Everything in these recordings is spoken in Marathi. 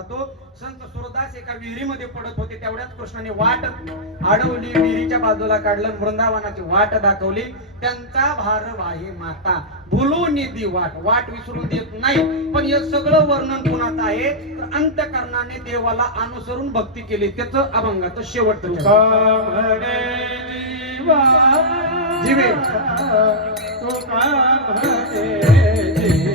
संत सुरदास एका विहिरीमध्ये पडत होते. तेवढ्याच कृष्णाने वाट अडवली. विहिरीच्या बाजूला काढलं. वृंदावनाची वाट दाखवली. त्यांचा भार वाहे माता. भुलून दी वाट. वाट विसरून देत नाही. पण हे सगळं वर्णन कुणाचं आहे? तर अंतकरणाने देवाला अनुसरून भक्ती केली. त्याचं अभंगाचं म्हणे जीवा जीवे. तुका म्हणे जीवे. तुका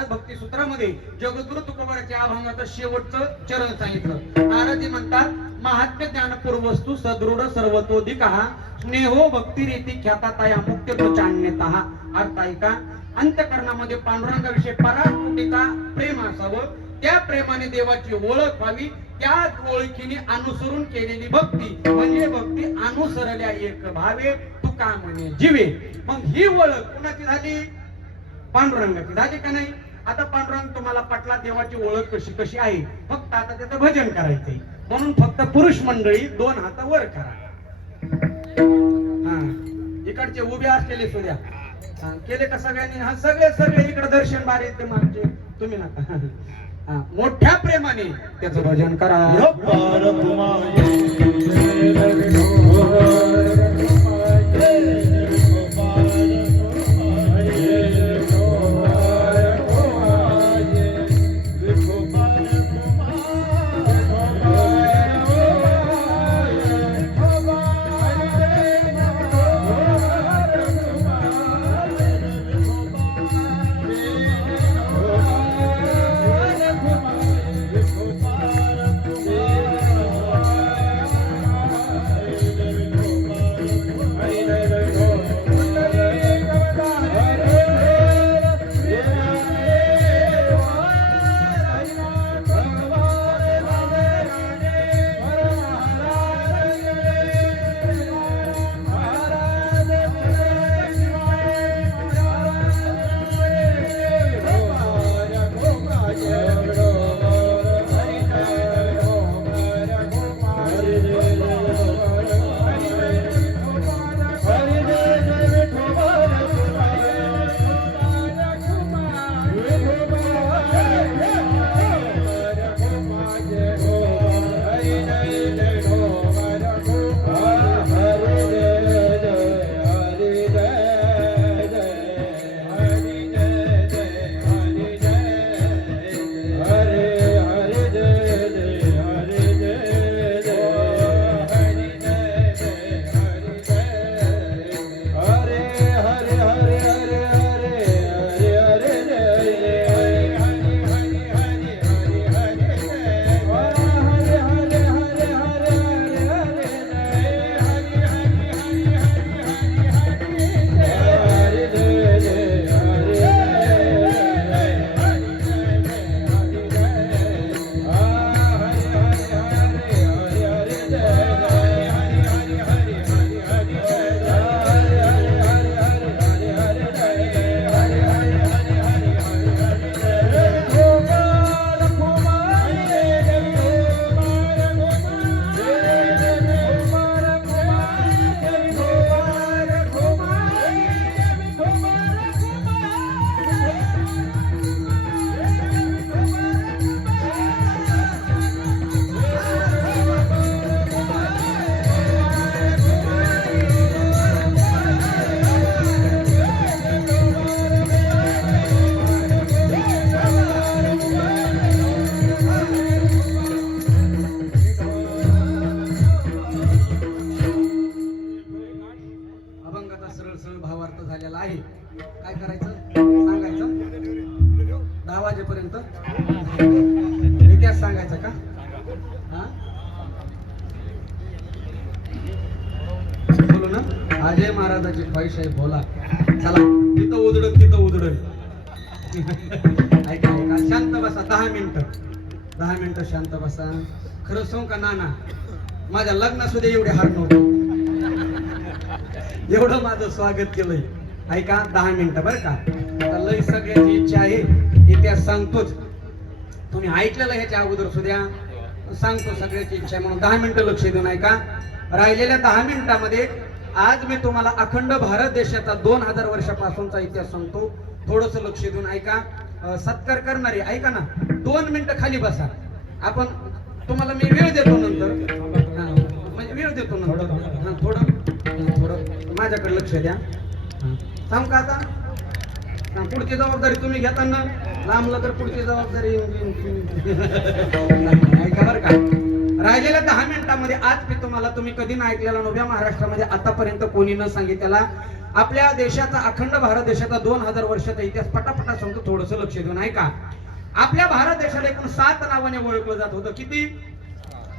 नारद भक्ती सूत्रामध्ये जगद्गुरु तुकोबाराच्या अभंगाचं शेवटचं चरण सांगितलं. नारदजी म्हणतात महात्म्य ज्ञानपूर वस्तू सदृढ सर्वतोधिक स्नेहो भक्ती रीती ख्याताताया मुक्ती तो चान्यता अर्थ आहे का? अंतकरणामध्ये पांडुरंगाविषयी पराकुटीचा प्रेम असावं. त्या प्रेमाने देवाची ओळख व्हावी. त्या ओळखीने अनुसरून केलेली भक्ती म्हणजे भक्ती अनुसरल्या एक भावे तुका म्हणे जीवे. मग ही ओळख कुणाची झाली? पांडुरंगाची. झाली का नाही? आता पांडुरंग तुम्हाला पटला देवाची ओळख कशी कशी आहे? फक्त आता त्याचं भजन करायचंय. म्हणून फक्त पुरुष मंडळी दोन हात वर करा. हा. इकडचे उभे असलेले सूर्या. केले का सगळ्यांनी? हा सगळे सगळे इकडे दर्शन बारे ते मागचे. तुम्ही नका. हा, मोठ्या प्रेमाने त्याचं भजन करा. वाजेपर्यंत? इतिहास सांगायचा का? बोलू ना? अजय महाराजाची ख्वाहिश आहे बोला. चला तिथं उधडल तिथं उधडल ऐका ऐका. शांत बसा दहा मिनिटं. दहा मिनिटं शांत बसा. खरं सांग का नाना? माझ्या लग्न सुद्धा एवढे हार नव्हते. एवढं माझं स्वागत केलंय. ऐका दहा मिनिटं बरं का? लय सगळ्याची इच्छा आहे. इतिहास सांगतोच. तुम्ही ऐकलेलं ह्याच्या अगोदर सुद्धा सांगतो सगळ्याची इच्छा आहे म्हणून दहा मिनिटं लक्ष देऊन ऐका राहिलेल्या दहा मिनिटामध्ये आज मी तुम्हाला अखंड भारत देशाचा दोन हजार वर्षापासूनचा इतिहास सांगतो. थोडस लक्ष देऊन ऐका. सत्कार करणारे ऐका ना दोन मिनिटं खाली बसा. आपण तुम्हाला मी वेळ देतो नंतर. म्हणजे वेळ देतो नंतर. थोडं थोडं. माझ्याकडे लक्ष द्या. सांग का आता? पुढची जबाबदारी तुम्ही घेताना लांबला तर पुढची जबाबदारी ऐका बरं का? राहिलेल्या दहा मिनिटांमध्ये आज मी तुम्हाला तुम्ही कधी ना ऐकलेला नव्या महाराष्ट्रामध्ये आतापर्यंत कोणी न सांगितलेला आपल्या देशाचा अखंड भारत देशाचा दोन हजार वर्षाचा इतिहास पटापटा सांगतो थोडस लक्ष देऊन ऐका आपल्या भारत देशाला एकूण सात नावाने ओळखलं जात होतं. किती?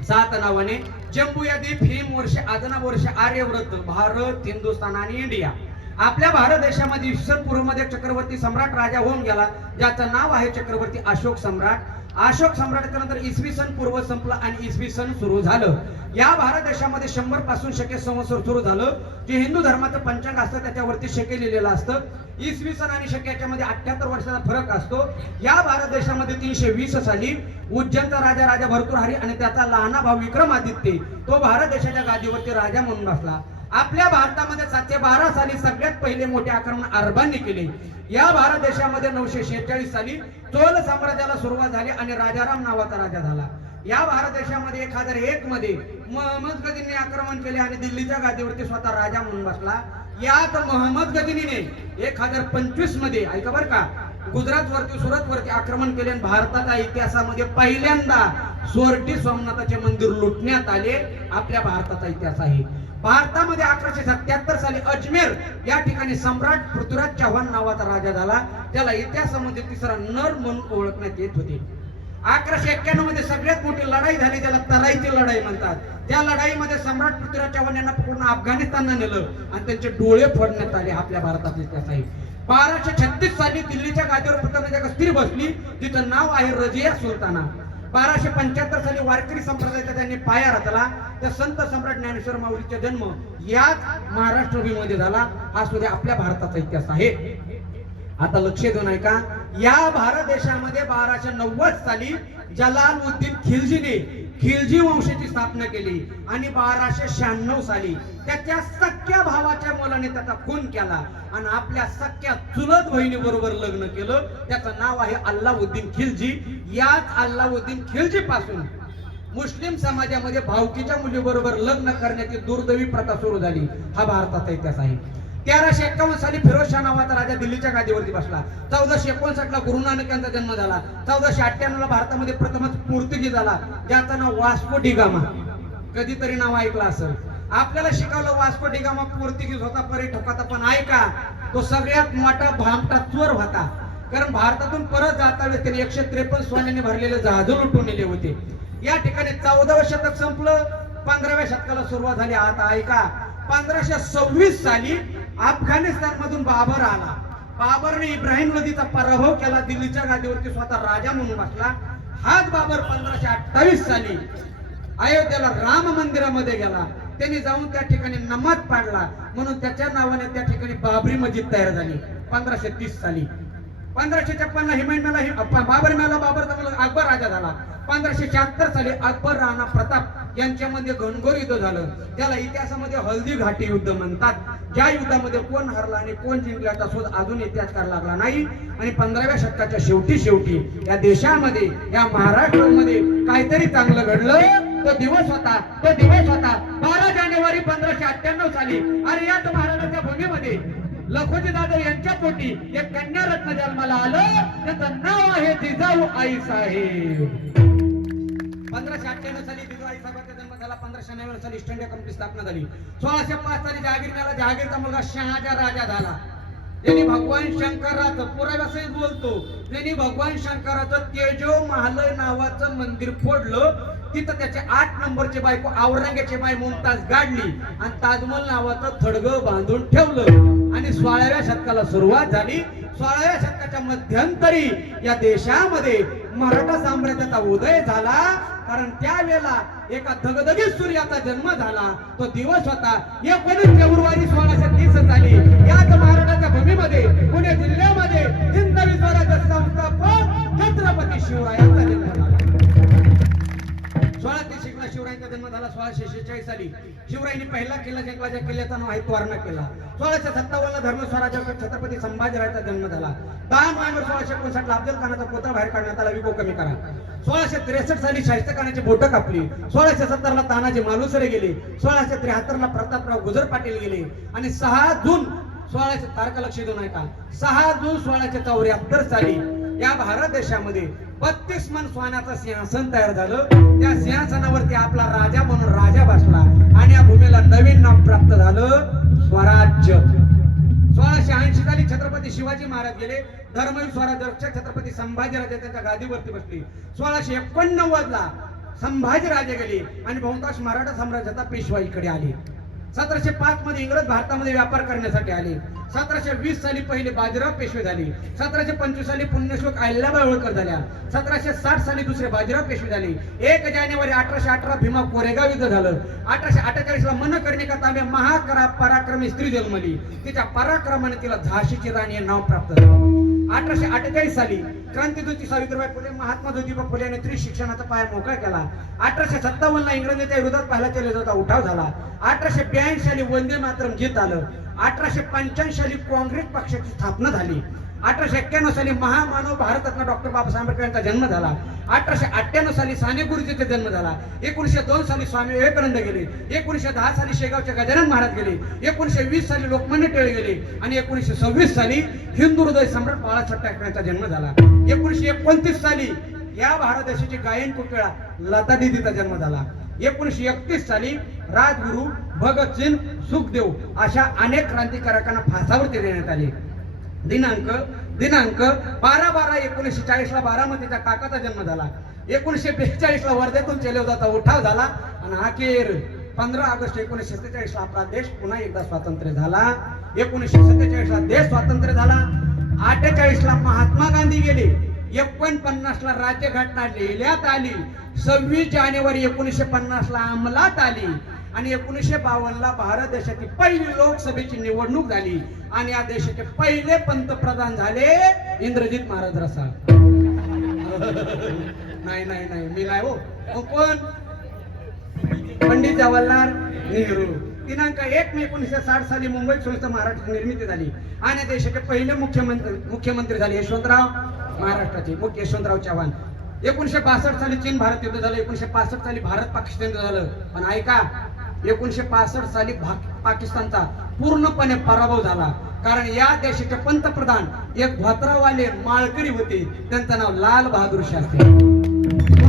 सात नावाने. जम्बू द्वीप हिम वर्ष आदना वर्ष आर्यव्रत भारत हिंदुस्थान आणि इंडिया. आपल्या भारत देशामध्ये ईश्वरपूरमध्ये चक्रवर्ती सम्राट राजा होऊन गेला ज्याचं नाव आहे चक्रवर्ती अशोक सम्राट. अशोक सम्राटाच्या नंतर इसवी सन पूर्व संपला आणि इसवी सन सुरू झालं. या भारत देशामध्ये शंभरपासून शके संवत्सर सुरू झालं. जे हिंदू धर्माचं पंचांग असतं त्याच्यावरती शके लिहिलेलं असतं. इसवी सन आणि शके याच्यामध्ये अठ्याहत्तर वर्षाचा फरक असतो. या भारत देशामध्ये तीनशे वीस साली उज्जैनचा राजा राजा भरतुरहरी आणि त्याचा लहाना भाऊ विक्रमादित्य तो भारत देशाच्या गादीवरती राजा म्हणून असला आपल्या भारतामध्ये सातशे बारा साली सगळ्यात पहिले मोठे आक्रमण अरबांनी केले. या भारत देशामध्ये नऊशे शेहेचाळीस साली चोल साम्राज्याला सुरुवात झाली आणि राजाराम नावाचा राजा झाला. या भारत देशामध्ये एक हजार एक मध्ये मोहम्मद गदीने आक्रमण केले आणि दिल्लीच्या गादीवरती स्वतः राजा म्हणून बसला. यात मोहम्मद गदिनीने एक हजार पंचवीसमध्ये ऐका बर का गुजरात वरती सुरत वरती आक्रमण केले आणि भारताच्या इतिहासामध्ये पहिल्यांदा सोरटी सोमनाथाचे मंदिर लुटण्यात आले. आपल्या भारताचा इतिहास आहे. भारतामध्ये अकराशे सत्याहत्तर साली अजमेर या ठिकाणी सम्राट पृथ्वीराज चव्हाण नावाचा राजा झाला त्याला इतिहासामध्ये तिसरा नर म्हणून ओळखण्यात येत होते. अकराशे एक्क्याण्णवमध्ये सगळ्यात मोठी लढाई झाली त्याला तराईची लढाई म्हणतात. त्या लढाईमध्ये सम्राट पृथ्वीराज चव्हाण यांना पूर्ण अफगाणिस्तानला नेलं आणि त्यांचे डोळे फोडण्यात आले आपल्या भारतातले इतिहास आहे बाराशे छत्तीस साली दिल्लीच्या गादीवर प्रथम स्त्री बसली तिचं नाव आहे रजिया सुलताना. बाराशे पंच्याहत्तर साली वारकरी संप्रदायाचा त्यांनी पाया रचला. त्या संत सम्राट ज्ञानेश्वर माऊलीचा जन्म याच महाराष्ट्र भूमीमध्ये झाला. हा सुद्धा आपल्या भारताचा इतिहास आहे. आता लक्ष देऊन ऐका या भारत देशामध्ये बाराशे नव्वद साली जलालउद्दीन खिलजीने खिलजी वंशाची स्थापना केली आणि बाराशे शहाण्णव साली त्याच्या सख्या भावाच्या मुलाने त्याचा खून केला. आणि आपल्या सख्या चुलत बहिणी बरोबर लग्न केलं. त्याचं नाव आहे अल्लाउद्दीन खिलजी. याच अल्लाउद्दीन खिलजी पासून मुस्लिम समाजामध्ये भावकीच्या मुलीबरोबर लग्न करण्याची दुर्दैवी प्रथा सुरू झाली. हा भारताचा इतिहास आहे. तेराशे एक्कावन्न साली फिरोज शाह नावाचा राजा दिल्लीच्या गादीवरती बसला. चौदाशे एकोणसाठ ला गुरु नानक यांचा जन्म झाला. चौदाशे अठ्ठ्याण्णव ला भारतामध्ये प्रथमच पोर्तुगीज आला. ज्याचं नाव वास्को डिगामा कधीतरी नाव ऐकलं असं आपल्याला शिकवलं वास्को डिगामा पोर्तुगीज होता पर्यटक होता पण ऐका तो सगळ्यात मोठा भामटा चोर होता. कारण भारतातून परत जाता वेळेस त्याने एकशे त्रेपन्न सोन्याने भरलेले जहाज लुटून नेले होते. या ठिकाणी चौदाव्या शतक संपलं पंधराव्या शतकाला सुरुवात झाली. आता ऐका पंधराशे सव्वीस साली अफगाणिस्तान मधून बाबर आला. बाबरने इब्राहिम नदीचा पराभव केला दिल्लीच्या गादीवरती स्वतः राजा म्हणून बसला. हाच बाबर पंधराशे अठ्ठावीस साली अयोध्येला राम मंदिरामध्ये गेला. त्याने जाऊन त्या ठिकाणी नमाज पाडला. म्हणून त्याच्या नावाने त्या ठिकाणी बाबरी मस्जिद तयार झाली. पंधराशे तीस साली. पंधराशे छप्पन्न हिमायत बाबर मेला बाबर अकबर राजा झाला. पंधराशे शहात्तर साली अकबर राणा प्रताप यांच्यामध्ये घनघोर युद्ध झालं. त्याला इतिहासामध्ये हल्दी घाटी युद्ध म्हणतात. ज्या युद्धामध्ये कोण हरला आणि कोण जिंकला शोध अजून इतिहासकार लागला नाही. आणि पंधराव्या शतकाच्या शेवटी शेवटी या देशामध्ये या महाराष्ट्रामध्ये काहीतरी चांगलं घडलं. तो दिवस होता तो दिवस होता. बारा जानेवारी पंधराशे अठ्ठ्याण्णव साली अरे याच महाराष्ट्राच्या भूमीमध्ये लखोजी दादा यांच्या पोटी एक कन्या रत्न जन्माला आलं. त्याचं नाव आहे जिजाऊ आई साहेब. पंधराशे अठ्ठ्याण्णव साली जिजाऊ आई साहेबांचा जन्म झाला. पंधराशे नव्याण्णव साली ईस्ट इंडिया कंपनी स्थापना झाली. सोळाशे पाच साली जहागीर मिळाला जहागीरचा मुलगा शहाजा राजा झाला. त्यांनी भगवान शंकराचं पुराव्यासही बोलतो त्यांनी भगवान शंकराचं तेजो महालय नावाचं मंदिर फोडलं तिथं त्याचे आठ नंबरची बायको औरंगाची बाय मुमताज गाडली. आणि ताजमहल नावाचं थडगं बांधून ठेवलं. आणि सोळाव्या शतकाला सुरुवात झाली. सोळाव्या शतकाच्या मध्यंतरी या देशामध्ये मराठा साम्राज्याचा उदय झाला. कारण त्यावेळेला एका धगधगीत सूर्याचा जन्म झाला. तो दिवस होता एकोणीस फेब्रुवारी सोळाशे तीस साली. याच महाराष्ट्राच्या भूमीमध्ये पुणे जिल्ह्यामध्ये हिंदवी स्वराज्य संस्थापक छत्रपती शिवरायांचा जन्म झाला. सोळा ते शिकला शिवरायांचा जन्म झाला सोळाशे शेहेचाळीस साली. शिवरायांनी पहिला किल्ला जिंकला ज्या किल्ल्याचा नाव आहे तोरणा सोळाशे सत्तावन्न धर्म स्वराज्यावर छत्रपती संभाजीरायचा जन्म झाला. दहा नोव्हेंबर सोळाशे एकोणसाठ ला अफजल खानाचा पुतळा बाहेर काढण्यात आला विको कमी करा. सोळाशे त्रेसष्ट साली शाहिस्ता खानाची कापली. सोळाशे सत्तर ला तानाजी मालुसरे गेले. सोळाशे त्र्याहत्तर ला प्रतापराव गुजर पाटील गेले. आणि सहा जून सोळाशे तारखा लक्ष देऊन ऐका सहा जून सोळाशे चौऱ्याहत्तर साली या भारत देशामध्ये बत्तीस मन सोन्याचं सिंहासन तयार झालं. त्या सिंहासनावरती आपला राजा म्हणून राजा बसला आणि या भूमीला नवीन नाव प्राप्त झालं स्वराज्य. सोळाशे ऐंशी साली छत्रपती शिवाजी महाराज गेले. धर्मवीर स्वराज्य छत्रपती संभाजीराजे त्यांच्या गादीवरती बसले. सोळाशे एकोणनव्वद ला संभाजीराजे गेले आणि बहुतांश मराठा साम्राज्याचा पेशवा इकडे आले. सतराशे पाच मध्ये इंग्रज भारतामध्ये व्यापार करण्यासाठी आले. सतराशे वीस साली पहिले बाजीराव पेशवे झाले. सतराशे पंचवीस साली पुण्यश्लोक अहिल्याबाई होळकर झाल्या. सतराशे साठ साली दुसरे बाजीराव पेशवे झाले. एक जानेवारी अठराशे अठरा भीमा कोरेगाव युद्ध झालं. अठराशे अठ्ठेचाळीस ला मन कर्णिका तांबे महाकरा पराक्रमी स्त्री जन्मली. तिच्या पराक्रमाने तिला झाशीची राणी हे नाव प्राप्त झालं. अठराशे अठ्ठेचाळीस साली क्रांतीज्योती सावित्रीबाई फुले महात्मा ज्योतिबा फुले यांनी त्रिशिक्षणाचा पाया मोकळा केला. अठराशे सत्तावन्न ला इंग्रजांच्या विरोधात पहिला केलेला उठाव झाला. अठराशे ब्याऐंशी साली वंदे मातरम जीत आलं. अठराशे पंच्याऐंशी साली काँग्रेस पक्षाची स्थापना झाली. अठराशे एक्क्याण्णव साली महामानव भारतरत्न डॉक्टर बाबासाहेब आंबेडकर यांचा जन्म झाला. अठराशे अठ्ठ्याण्णव साली साने गुरुजीचा जन्म झाला. एकोणीशे दोन साली स्वामी विवेकानंद गेले. एकोणीशे दहा साली शेगावचे गजानन महाराज गेले. एकोणीशे वीस साली लोकमान्य टिळक गेले. आणि एकोणीशे सव्वीस साली हिंदू हृदय सम्राट बाळासाहेब ठाकरे यांचा जन्म झाला. एकोणीसशे एकोणतीस साली या भारत देशाची गायन कुपिळा लता दिदीचा जन्म झाला. एकोणीसशे एकतीस साली राजगुरु भगतसिंग सुखदेव अशा अनेक क्रांतिकारकांना फासावरती देण्यात आले. दिनांक दिनांक बारा बारा एकोणीसशे चाळीस ला बारामतीच्या काकाचा जन्म झाला. एकोणीसशे बेचाळीसला वर्ध्यातून चेलेवजाचा उठाव झाला आणि अखेर पंधरा ऑगस्ट एकोणीसशे सत्तेचाळीसला आपला देश पुन्हा एकदा स्वातंत्र्य झाला. एकोणीसशे सत्तेचाळीसला देश स्वातंत्र्य झाला. अठ्ठेचाळीसला महात्मा गांधी गेले. एकोणपन्नासला राज्य राज्यघटना लिहिण्यात आली. सव्वीस जानेवारी एकोणीसशे पन्नास ला अंमलात आली. आणि एकोणीसशे बावन्नला भारत देशाची पहिली लोकसभेची निवडणूक झाली. आणि या देशाचे पहिले पंतप्रधान झाले इंद्रजित महाराज रसाळ. नाही नाही नाही मी नाही हो. कोण? पंडित जवाहरलाल नेहरू. दिनांक एक मे एकोणीसशे साठ साली मुंबईत संस्था महाराष्ट्राची निर्मिती झाली. आणि देशाचे पहिले मुख्यमंत्री मुख्यमंत्री झाले यशवंतराव महाराष्ट्राचे मुख्य यशवंतराव चव्हाण. एकोणीशे बासष्ट साली चीन भारत युद्ध झालं एकोणीशे पासष्ट साली भारत पाकिस्तान युद्ध झालं. पण ऐका एकोणीशे पासष्ट साली भा- पाकिस्तानचा पूर्णपणे पराभव झाला. कारण या देशाचे पंतप्रधान एक धोत्रावाले माळकरी होते. त्यांचं नाव लाल बहादूर शास्त्री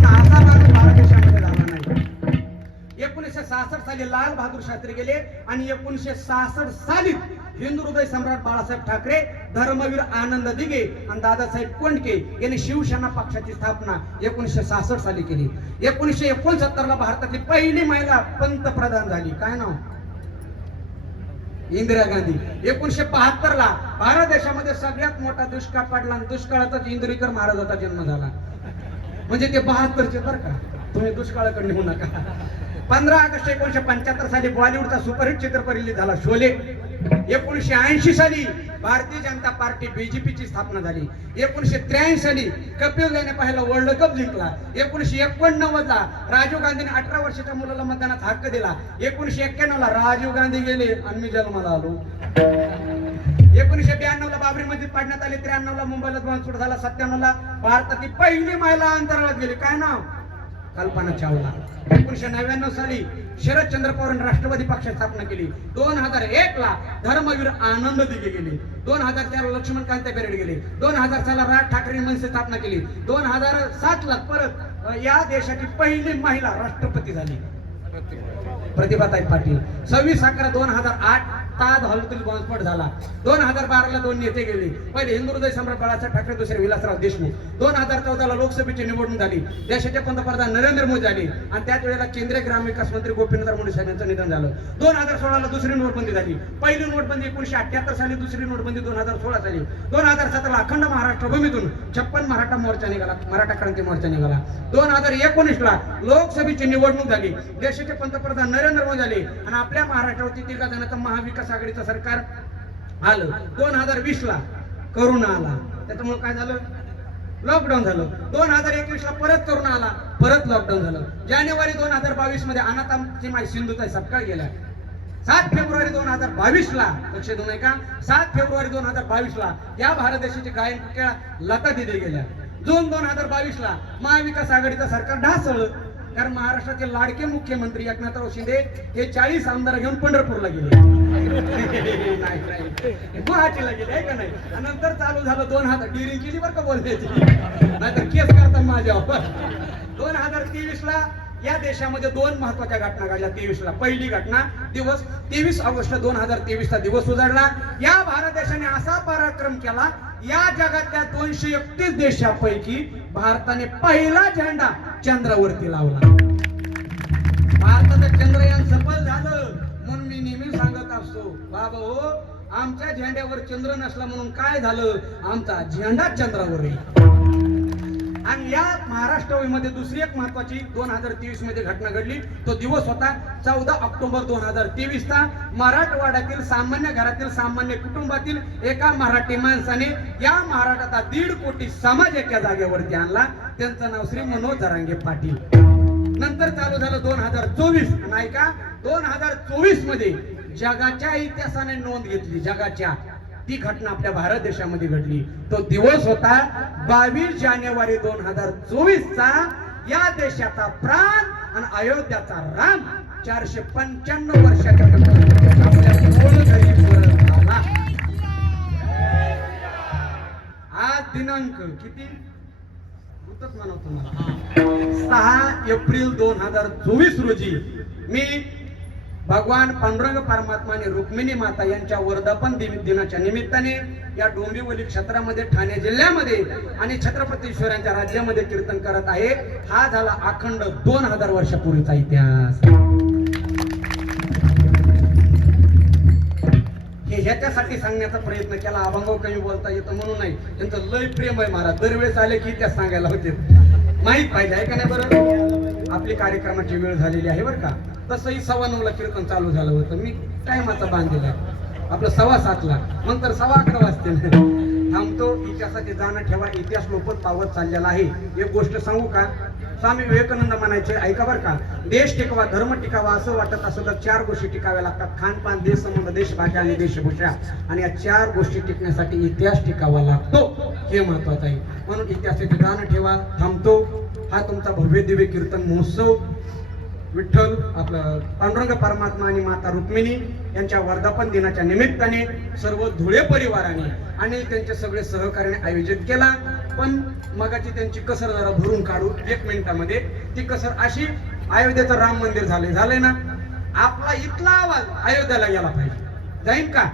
असा भारत देशामध्ये झाला नाही. एकोणीसशे सहासष्ट साली लाल बहादूर शास्त्री गेले आणि एकोणीसशे सहासष्ट साली हिंदू हृदय सम्राट बाळासाहेब ठाकरे धर्मवीर आनंद दिघे आणि दादासाहेब कोंडके यांनी शिवसेना पक्षाची स्थापना एकोणीसशे सहासष्ट साली केली. एकोणीसशे एकोणसत्तर ला भारतातली पहिली महिला पंतप्रधान झाली. काय नाव? इंदिरा गांधी. एकोणीशे बहात्तर ला भारत देशामध्ये सगळ्यात मोठा दुष्काळ पडला आणि दुष्काळाचाच इंद्रिकर महाराजाचा जन्म झाला. म्हणजे ते बहात्तरचे बर का. तुम्ही दुष्काळाकडे होऊ नका. पंधरा ऑगस्ट एकोणीशे पंच्याहत्तर साली बॉलिवूडचा सुपरहिट चित्रपट रिलीज झाला शोले. एकोणीशे ऐंशी साली भारतीय जनता पार्टी बीजेपीची स्थापना झाली. एकोणीसशे त्र्याऐंशी साली कपिल देवने पहिला वर्ल्ड कप जिंकला. एकोणीशे एकोणनव्वद ला राजीव गांधीने अठरा वर्षाच्या मुलाला मतदानात हक्क दिला. एकोणीशे एक्क्याण्णव ला राजीव गांधी गेले आणि मी जन्माला आलो. एकोणीशे ब्याण्णव ला बाबरी मस्जिद पाडण्यात आली. त्र्याण्णव ला मुंबईला बॉम्बस्फोट झाला. सत्त्याण्णव ला भारतातली पहिली महिला अंतराळात गेली. काय नाव? कल्पना चावला. एकोणीशे नव्याण्णव साली शरदचंद्र पवार राष्ट्रवादी पक्षाची स्थापना केली. दोन हजार एक ला धर्मवीर आनंद दिघे गेले. दोन हजार चार ला लक्ष्मण कांते बेरेड गेले. दोन हजार साला राज ठाकरे मनसे स्थापना केली. दोन हजार सात ला परत या देशाची पहिली महिला राष्ट्रपती झाली. प्रतिभाताई पाटील. सव्वीस अकरा दोन हजार आठ ताज हॉलतील बॉम्बस्फोट झाला. दोन हजार बाराला दोन नेते गेले. पहिले हिंदू हृदय सम्राट बाळासाहेब ठाकरे दुसरे विलासराव देशमुख. दोन हजार चौदाला लोकसभेची निवडणूक झाली. देशाचे पंतप्रधान नरेंद्र मोदी झाले. आणि त्याच वेळेला केंद्रीय ग्रामविकास मंत्री गोपीनाथ मुंडे साहेबांचं निधन झालं. दोन हजार सोळाला दुसरी नोटबंदी झाली. पहिली नोटबंदी एकोणीशे अठ्याहत्तर साली दुसरी नोटबंदी दोन हजार सोळा साली. दोन हजार सतराला अखंड महाराष्ट्र भूमीतून छप्पन मराठा मोर्चा निघाला. मराठा क्रांती मोर्चा निघाला. दोन हजार एकोणीसला लोकसभेची निवडणूक झाली. देशाचे पंतप्रधान नरेंद्र मोदी झाले. आणि आपल्या महाराष्ट्रावरती तिघा जणांचं महाविकास आघाडीचं सरकार आलं. दोन हजार वीस ला करोना आला. त्याच्यामुळे काय झालं? लॉकडाऊन झालं. दोन हजार एकवीस ला परत करोना आला. परत लॉकडाऊन झालं. जानेवारी दोन हजार बावीसमध्ये अनाथांची माई सिंधुताई सपकाळ गेला सात फेब्रुवारी दोन हजार बावीस ला लक्ष देऊ नये का सात फेब्रुवारी दोन हजार बावीस ला या भारत देशाची गायन खेळा लता दिदी गेल्या. जून दोन हजार बावीस ला महाविकास आघाडीचं सरकार ढासळलं. कारण महाराष्ट्राचे लाडके मुख्यमंत्री एकनाथराव शिंदे हे चाळीस आमदार घेऊन पंढरपूरला गेले. गुवाहाटीला गेले का नाही? नंतर चालू झालं दोन हजार डिरिंग केली बरं का बोलण्याची नाहीतर केस करतात माझ्यावर. दोन हजार तेवीस ला या देशामध्ये दोन महत्त्वाच्या घटना घडल्या तेवीस ला पहिली घटना दिवस तेवीस ऑगस्ट दोन हजार तेवीस चा दिवस उजाडला या भारत देशाने असा पराक्रम केला या जगातल्या दोनशे एकतीस देशापैकी भारताने पहिला झेंडा चंद्रावरती लावला. भारताचं चंद्रयान सफल झालं. सांगत असतो बाबा हो आमच्या झेंड्यावर चंद्र नसला म्हणून काय झालं? आमचा झेंडा चंद्रावर आणि या महाराष्ट्रामध्ये दुसरी एक महत्वाची दोन हजार तेवीसमध्ये घटना घडली. तो दिवस होता चौदा ऑक्टोबर दोन हजार तेवीस चा मराठवाड्यातील सामान्य घरातील सामान्य कुटुंबातील एका मराठी माणसाने या महाराष्ट्राचा दीड कोटी समाज एका जागेवरती आणला. त्यांचं नाव श्री मनोज जरांगे पाटील. नंतर चालू झालं दोन हजार चोवीस. नाही का? दोन हजार चोवीसमध्ये जगाच्या इतिहासाने नोंद घेतली जगाच्या. ती घटना आपल्या भारत देशामध्ये घडली. तो दिवस होता बावीस जानेवारी दोन हजार चोवीस चा या देशाचा प्राण आणि अयोध्याचा राम चारशे पंच्याण्णव वर्षाच्या आज दिनांक किती? भूतच सहा एप्रिल दोन हजार चोवीस रोजी मी भगवान पांडुरंग परमात्मा आणि रुक्मिणी माता यांच्या वर्धापन दिनाच्या निमित्ताने या डोंबिवली क्षेत्रामध्ये ठाणे जिल्ह्यामध्ये आणि छत्रपतीश्वरांच्या राज्यामध्ये कीर्तन करत आहे. हा झाला अखंड दोन हजार वर्षापूर्वीचा इतिहास. हे ह्याच्यासाठी सांगण्याचा प्रयत्न केला. अभंग कमी बोलता येतं म्हणून नाही. त्यांचं लय प्रेम आहे महाराज. दरवेळेस आले की इतिहास सांगायला होते. माहीत पाहिजे आहे का नाही बरं? आपली कार्यक्रमाची वेळ झालेली आहे बरं का? तसंही सव्वा नऊला कीर्तन चालू झालं होतं. मी टायमाचा बांधलेला आपलं सव्वा सातला. नंतर सव्वा अकरा वाजते थांबतो. इतिहासाचे जाणं ठेवा. इतिहास लोपत पावत चाललेला आहे. एक गोष्ट सांगू का? स्वामी विवेकानंद म्हणायचे ऐका बरं का? देश टिकावा धर्म टिकावा असं वाटत असं तर चार गोष्टी टिकाव्या लागतात. खानपान देश संबंध देश आणि देशभूषा. आणि या चार गोष्टी टिकण्यासाठी इतिहास टिकावा लागतो. हे महत्वाचं आहे. म्हणून इतिहासाचे जाणं ठेवा. थांबतो. हा तुमचा भव्य दिव्य कीर्तन महोत्सव विठ्ठल आपलं पांडुरंग परमात्मा आणि माता रुक्मिणी यांच्या वर्धापन दिनाच्या निमित्ताने सर्व धुळे परिवाराने आणि त्यांचे सगळे सहकार्याने आयोजित केला. पण मगाची त्यांची कसर जरा भरून काढू एक मिनिटामध्ये. ती कसर अशी अयोध्येचं राम मंदिर झाले झाले ना? आपला इथला आवाज अयोध्याला गेला पाहिजे. जाईन का?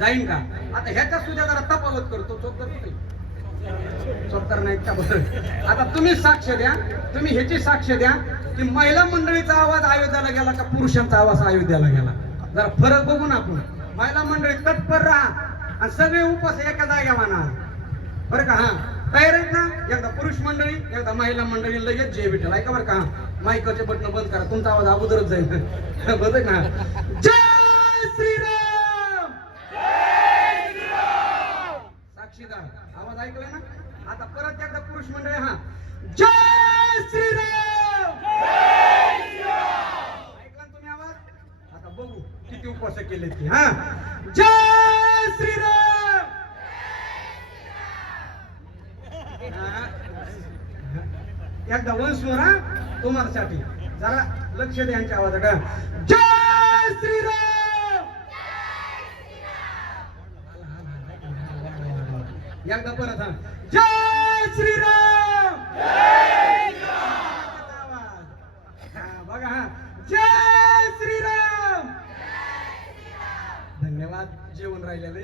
जाईन का? आता ह्याच्या सुद्धा जरा तफावत करतो तो करतो सत्तर नाही का बरं आता तुम्ही साक्ष द्या. तुम्ही ह्याची साक्ष द्या की महिला मंडळीचा आवाज अयोध्याला गेला का पुरुषांचा आवाज अयोध्याला गेला? जरा फरक बघू ना आपण. महिला मंडळी तत्पर राहा आणि सगळे उपास एका जाग्या म्हणा बरं का? हा. तयार आहेत ना? एकदा पुरुष मंडळी एकदा महिला मंडळी लगेच जय विठ्ठल ऐका बरं का? मायकाचे बटन बंद करा. तुमचा आवाज अगोदरच जाईल. बघ ना. जय श्रीराम! आवाज ऐकलाय ना? आता परत एकदा पुरुष मंडळी हा. जय श्रीराम! ऐकला तुम्ही आवाज? आता बघू किती उपवास केले ते हा. जय श्रीराम! एकदा वंश हा तुम्हाला साठी जरा लक्ष द्या यांच्या आवाजाकडे जय श्रीराम एकदा परत हा. जय श्रीराम! बघा हा. जय श्रीराम! धन्यवाद जेवण राहिलेलं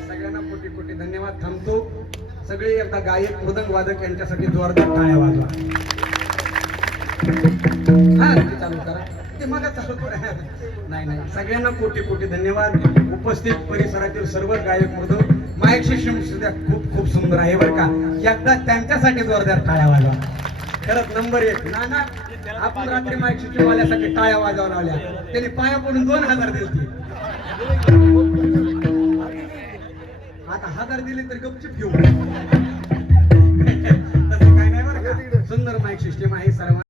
सगळ्यांना कोटी कोटी धन्यवाद. थांबतो. सगळे एकदा गायक मृदंग वादक यांच्यासाठी जोरदार टाळ्या वाजवा. हा चालू करा. नाही नाही. सगळ्यांना कोटी कोटी धन्यवाद. उपस्थित परिसरातील सर्व गायक मृदंग माईक शिक्षण सुद्धा खूप खूप सुंदर आहे बरं का. एकदा त्यांच्यासाठी जोरदार टाळ्या वाजवा. खरंच नंबर एक. नाना आपण रात्री माईक शिक्षण वाल्यासाठी टाळ्या वाजवा लावल्या. त्यांनी पाया पडून दोन हजार दिली आता हजार दिले तर गपचिप घेऊ. तसं नाही सुंदर माईक सिस्टीम आहे सर्व